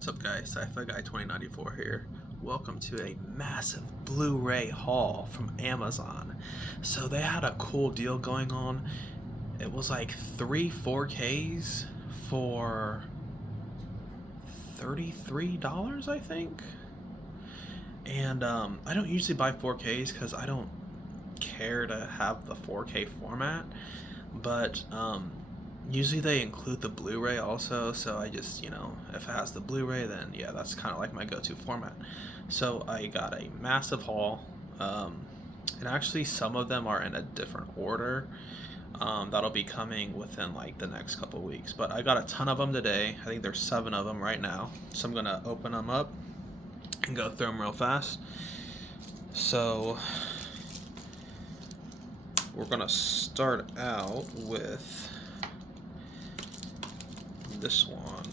What's up guys, Sci-Fi Guy 2094 here. Welcome to a massive Blu-ray haul from Amazon. So they had a cool deal going on. It was like 3 4Ks for $33, I think. And I don't usually buy 4Ks because I don't care to have the 4K format. But usually they include the Blu-ray also, so I just, if it has the Blu-ray, then yeah, that's kind of like my go-to format. So I got a massive haul, and actually some of them are in a different order. That'll be coming within like the next couple weeks, but I got a ton of them today. I think there's 7 of them right now, so I'm gonna open them up and go through them real fast. So we're gonna start out with this one.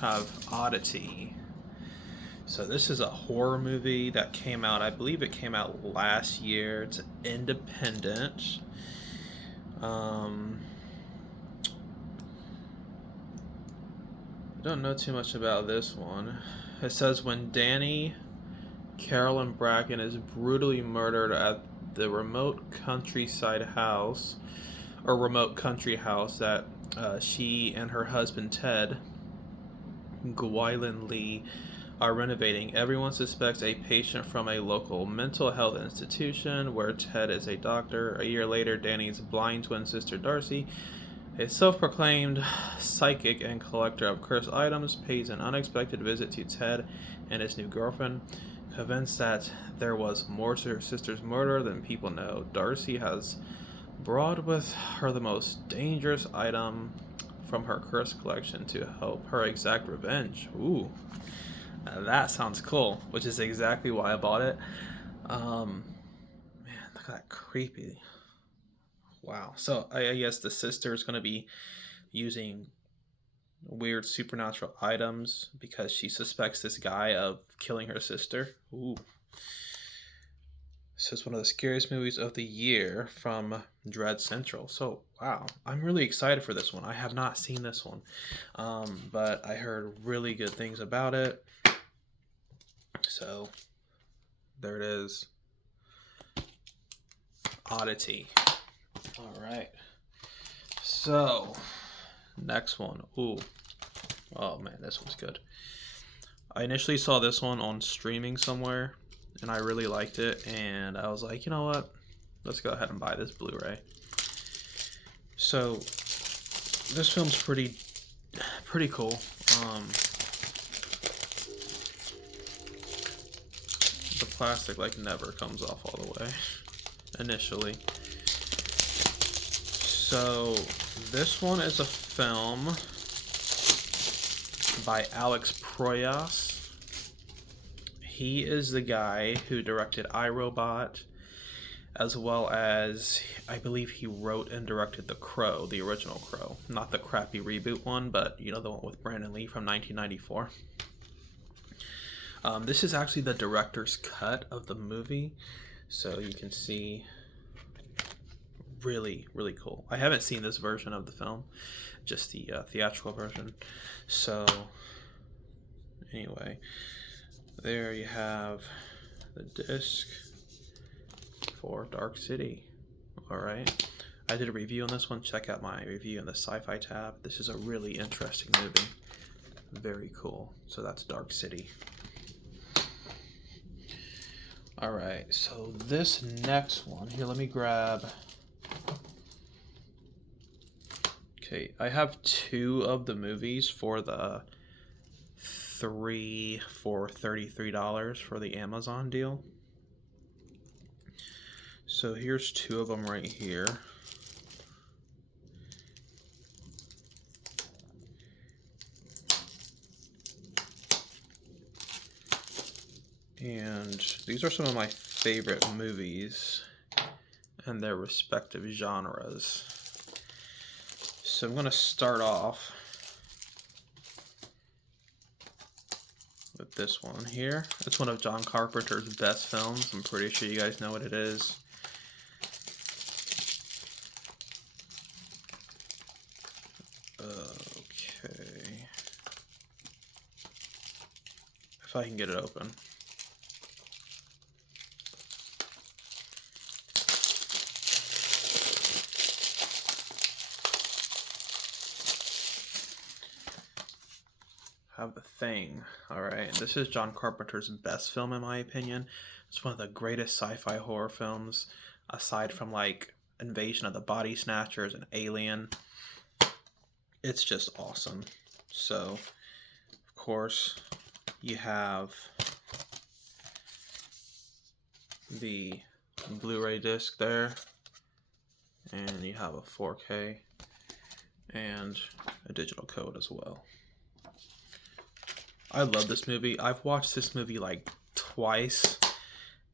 Have Oddity. So this is a horror movie that came out, I believe it came out last year. It's independent. Don't know too much about this one. It says when Danny Carolyn Bracken is brutally murdered at the remote countryside house, or remote country house that she and her husband Ted Gwylin Lee are renovating. Everyone suspects a patient from a local mental health institution where Ted is a doctor. A year later, Danny's blind twin sister Darcy, a self-proclaimed psychic and collector of cursed items, pays an unexpected visit to Ted and his new girlfriend. Convinced that there was more to her sister's murder than people know, Darcy has brought with her the most dangerous item from her cursed collection to help her exact revenge. Ooh, that sounds cool, which is exactly why I bought it. Man, look at that creepy. Wow. So I guess the sister is going to be using weird supernatural items because she suspects this guy of killing her sister. Ooh. This is one of the scariest movies of the year from Dread Central. So, wow. I'm really excited for this one. I have not seen this one, but I heard really good things about it. So, there it is. Oddity. All right. So, next one. Ooh. Oh man, this one's good. I initially saw this one on streaming somewhere, and I really liked it, and I was like, you know what? Let's go ahead and buy this Blu-ray. So, this film's pretty cool. The plastic like never comes off all the way initially. So this one is a film by Alex Proyas. He is the guy who directed iRobot, as well as I believe he wrote and directed The Crow, the original Crow, not the crappy reboot one, but the one with Brandon Lee from 1994. This is actually the director's cut of the movie, so you can see. Really cool. I haven't seen this version of the film, just the theatrical version. So anyway, there you have the disc for Dark City. All right, I did a review on this one. Check out my review in the Sci-Fi tab. This is a really interesting movie. Very cool. So that's Dark City. All right, so this next one here, let me grab. Okay, I have 2 of the movies for the 3 for $33 for the Amazon deal. So here's 2 of them right here. And these are some of my favorite movies and their respective genres. So I'm going to start off with this one here. It's one of John Carpenter's best films. I'm pretty sure you guys know what it is. Okay. If I can get it open. Have The Thing. Alright, this is John Carpenter's best film in my opinion. It's one of the greatest sci-fi horror films, aside from like Invasion of the Body Snatchers and Alien. It's just awesome. So, of course, you have the Blu-ray disc there, and you have a 4K and a digital code as well. I love this movie. I've watched this movie like twice,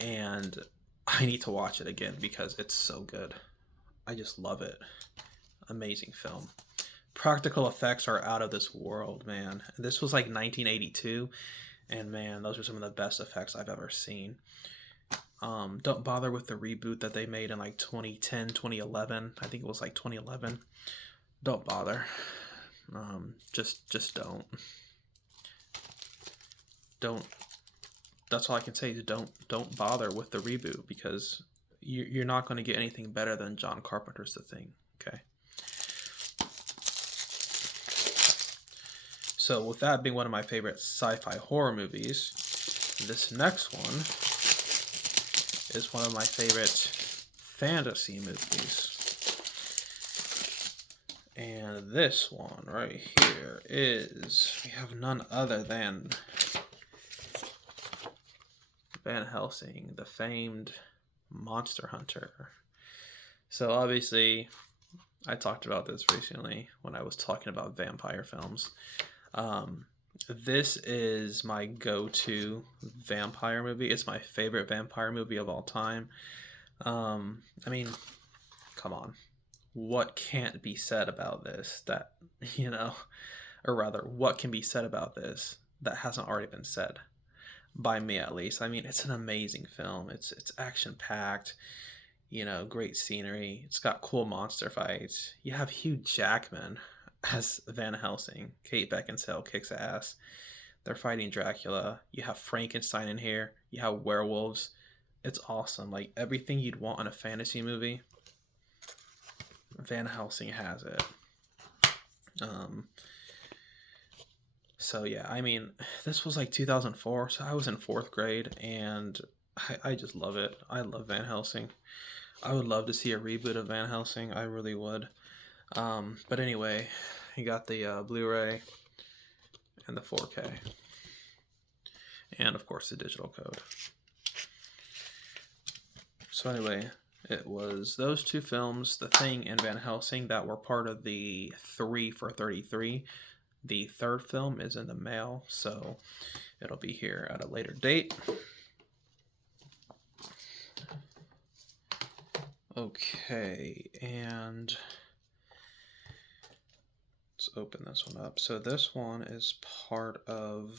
and I need to watch it again because it's so good. I just love it. Amazing film. Practical effects are out of this world, man. This was like 1982, and man, those are some of the best effects I've ever seen. Don't bother with the reboot that they made in like 2010, 2011. I think it was like 2011. Don't bother. Just don't. That's all I can say is don't bother with the reboot, because you're not going to get anything better than John Carpenter's The Thing. Okay. So with that being one of my favorite sci-fi horror movies, this next one is one of my favorite fantasy movies. And this one right here is, we have none other than Van Helsing, the famed monster hunter. So obviously, I talked about this recently when I was talking about vampire films. This is my go-to vampire movie. It's my favorite vampire movie of all time. I mean, come on. What can't be said about this that, or rather, what can be said about this that hasn't already been said? By me, at least. I mean, it's an amazing film. It's action-packed, great scenery. It's got cool monster fights. You have Hugh Jackman as Van Helsing. Kate Beckinsale kicks ass. They're fighting Dracula. You have Frankenstein in here. You have werewolves. It's awesome. Like, everything you'd want in a fantasy movie, Van Helsing has it. So yeah, I mean, this was like 2004, so I was in 4th grade, and I just love it. I love Van Helsing. I would love to see a reboot of Van Helsing. I really would. But anyway, you got the Blu-ray and the 4K. And of course the digital code. So anyway, it was those two films, The Thing and Van Helsing, that were part of the 3 for 33. The third film is in the mail, so it'll be here at a later date. Okay, and let's open this one up. So this one is part of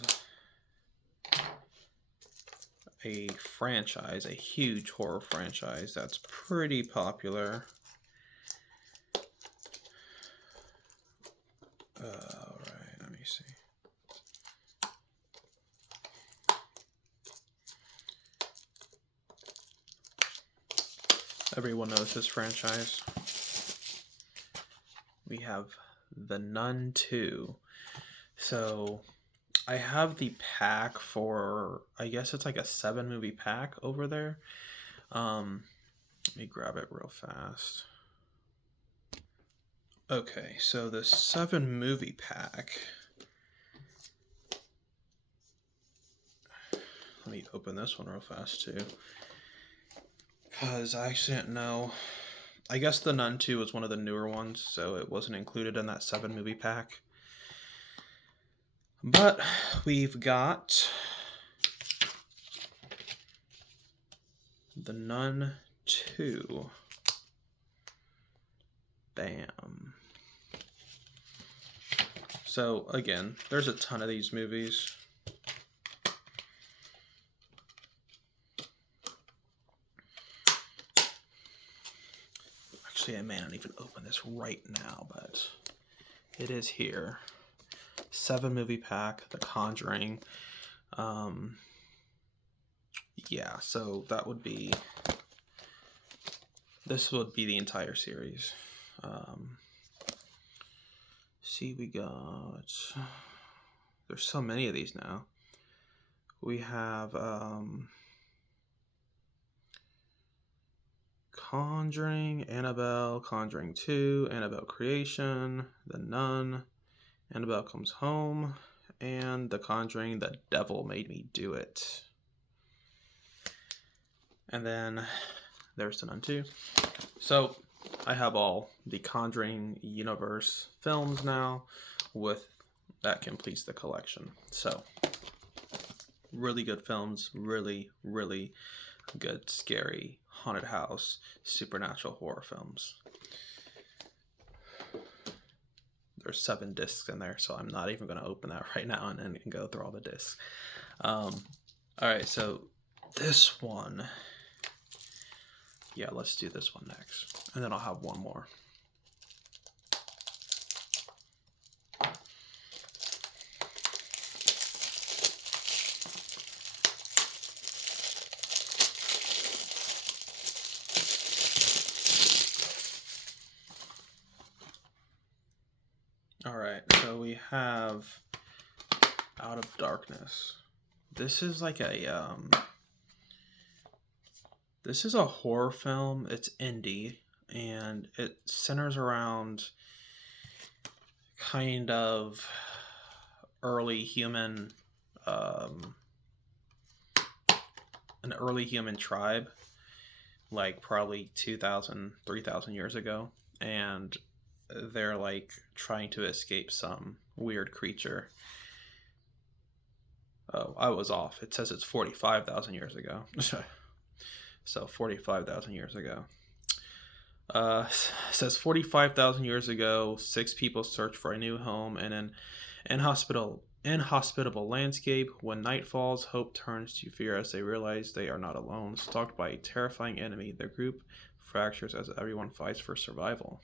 a franchise, a huge horror franchise that's pretty popular. Alright, let me see. Everyone knows this franchise. We have The Nun 2. So I have the pack for, I guess it's like a 7-movie pack over there. Let me grab it real fast. Okay, so the 7-movie pack. Let me open this one real fast too, because I actually didn't know. I guess The Nun 2 was one of the newer ones, so it wasn't included in that 7-movie pack. But we've got The Nun 2. Bam. So again, there's a ton of these movies. Actually, I may not even open this right now, but it is here. 7-movie pack, The Conjuring. Yeah, so that would be... This would be the entire series. See, we got... There's so many of these now. We have Conjuring, Annabelle, Conjuring 2, Annabelle Creation, The Nun, Annabelle Comes Home, and The Conjuring, The Devil Made Me Do It. And then there's The Nun 2. So I have all the Conjuring universe films now. With that completes the collection. So really good films, really, really good, scary, haunted house, supernatural horror films. There's 7 discs in there, so I'm not even going to open that right now and go through all the discs. All right, so this one, yeah, let's do this one next, and then I'll have one more. Alright, so we have Out of Darkness. This is like a, this is a horror film. It's indie, and it centers around kind of early human, an early human tribe, like probably 2,000, 3,000 years ago, and they're like trying to escape some weird creature. Oh, I was off. It says it's 45,000 years ago. So 45,000 years ago. It says 45,000 years ago, 6 people search for a new home in an inhospitable landscape. When night falls, hope turns to fear as they realize they are not alone. Stalked by a terrifying enemy, the group fractures as everyone fights for survival.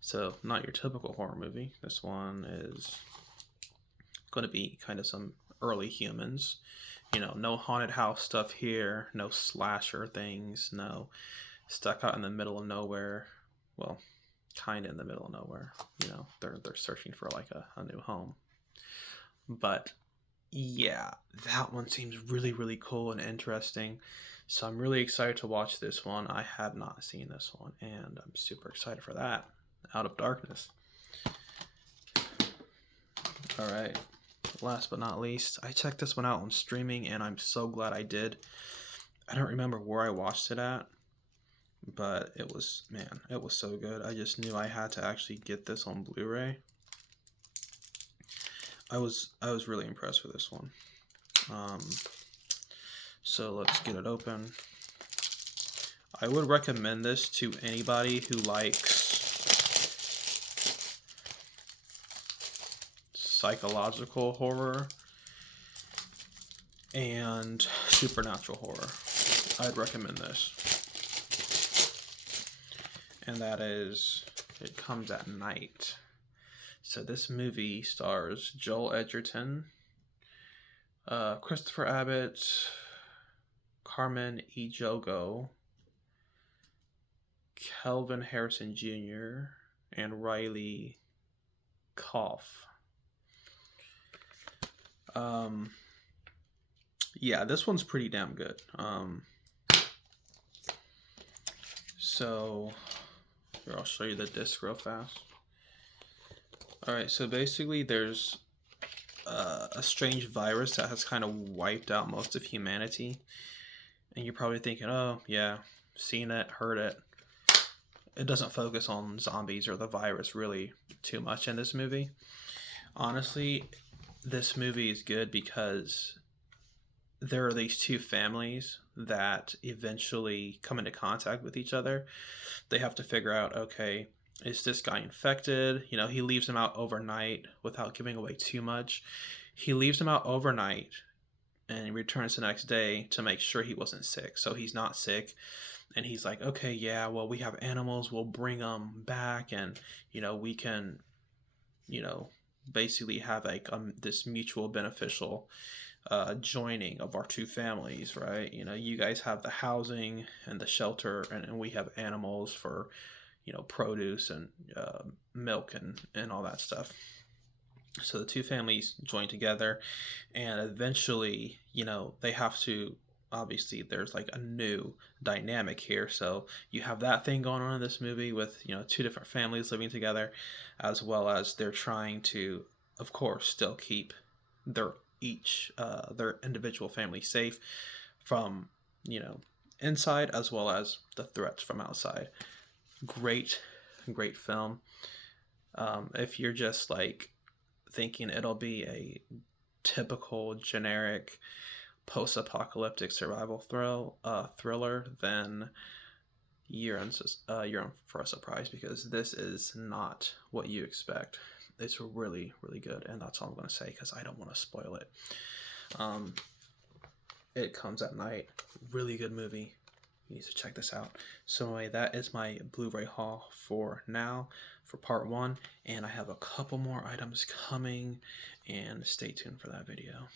So, not your typical horror movie. This one is going to be kind of some early humans. You know, no haunted house stuff here, no slasher things, no stuck out in the middle of nowhere. Well, kind of in the middle of nowhere. You know, they're searching for like a new home. But yeah, that one seems really, really cool and interesting. So I'm really excited to watch this one. I have not seen this one, and I'm super excited for that. Out of Darkness. All right. Last but not least, I checked this one out on streaming, and I'm so glad I did. I don't remember where I watched it at, but it was, man, it was so good. I just knew I had to actually get this on Blu-ray. I was really impressed with this one. So let's get it open. I would recommend this to anybody who likes psychological horror and supernatural horror. I'd recommend this. And that is, it comes at night. So this movie stars Joel Edgerton, Christopher Abbott, Carmen Ejogo, Kelvin Harrison Jr., and Riley Koff. Yeah, this one's pretty damn good. So here, I'll show you the disc real fast. Alright, so basically there's a strange virus that has kind of wiped out most of humanity. And you're probably thinking, oh, yeah, seen it, heard it. It doesn't focus on zombies or the virus really too much in this movie. Honestly, this movie is good because there are these 2 families that eventually come into contact with each other. They have to figure out, okay, is this guy infected? You know, he leaves them out overnight without giving away too much. He leaves them out overnight and he returns the next day to make sure he wasn't sick. So he's not sick, and he's like, okay, yeah, well, we have animals, we'll bring them back, and we can, you know, basically have like this mutual beneficial joining of our two families, right? You guys have the housing and the shelter, and we have animals for, produce and milk and all that stuff. So the two families join together, and eventually, they have to. Obviously, there's like a new dynamic here. So you have that thing going on in this movie with two different families living together, as well as they're trying to, of course, still keep their their individual family safe from you know inside as well as the threats from outside. Great, great film. If you're just like thinking it'll be a typical generic post-apocalyptic survival thriller, then you're in for a surprise, because this is not what you expect. It's really, really good, and that's all I'm going to say because I don't want to spoil it. Um, it comes at night. Really good movie. You need to check this out. So anyway, that is my Blu-ray haul for now, for part 1, and I have a couple more items coming, and stay tuned for that video.